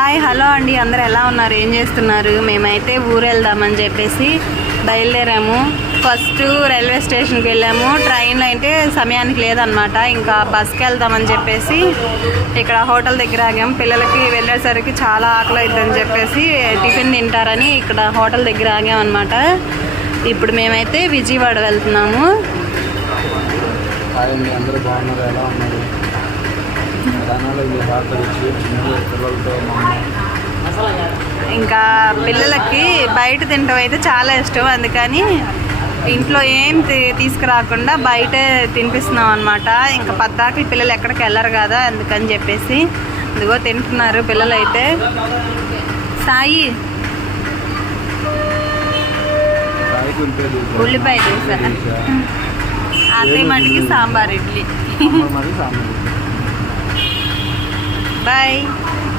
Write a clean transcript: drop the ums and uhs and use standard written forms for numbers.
Hi hello అండి, అందరు ఎలా ఉన్నారు, ఏం చేస్తున్నారు? మేమైతే ఊరు వెళ్దామని చెప్పేసి బయలుదేరాము. ఫస్ట్ రైల్వే స్టేషన్కి వెళ్ళాము. ట్రైన్ అయితే సమయానికి లేదనమాట. ఇంకా బస్కి వెళ్దామని చెప్పేసి ఇక్కడ హోటల్ దగ్గర ఆగాము. పిల్లలకి వెళ్ళేసరికి చాలా ఆకలి అవుతుందని చెప్పేసి టిఫిన్ తింటారని ఇక్కడ హోటల్ దగ్గర ఆగామన్నమాట. ఇప్పుడు మేమైతే విజయవాడ వెళ్తున్నాము. ఇంకా పిల్లలకి బయట తినటం అయితే చాలా ఇష్టం, అందుకని ఇంట్లో ఏం తీసుకురాకుండా బయటే తినిపిస్తున్నాం అనమాట. ఇంకా పద్దాకి పిల్లలు ఎక్కడికి వెళ్ళరు కదా, అందుకని చెప్పేసి ఇదిగో తింటున్నారు పిల్లలు అయితే. సాయి ఉల్లిపాయ దోశ, అత్తయ్య మటుకి సాంబార్ ఇడ్లీ. బాయ్.